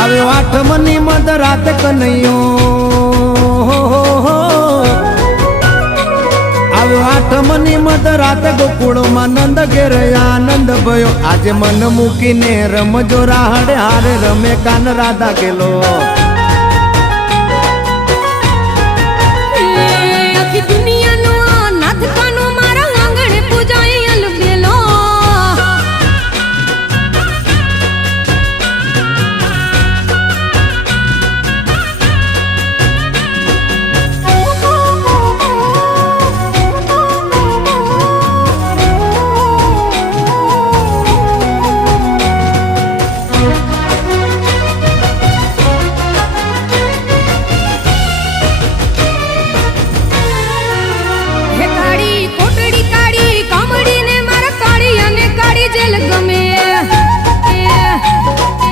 આવ્યો આઠમની મધ રાત કનૈયો, આવ્યો આઠમની મધ રાત ગોકુળમાં નંદ ઘેર આનંદ ભયો. આજે મન મૂકીને રમજો રાહડે હારે રમે કાન રાધા કેલો.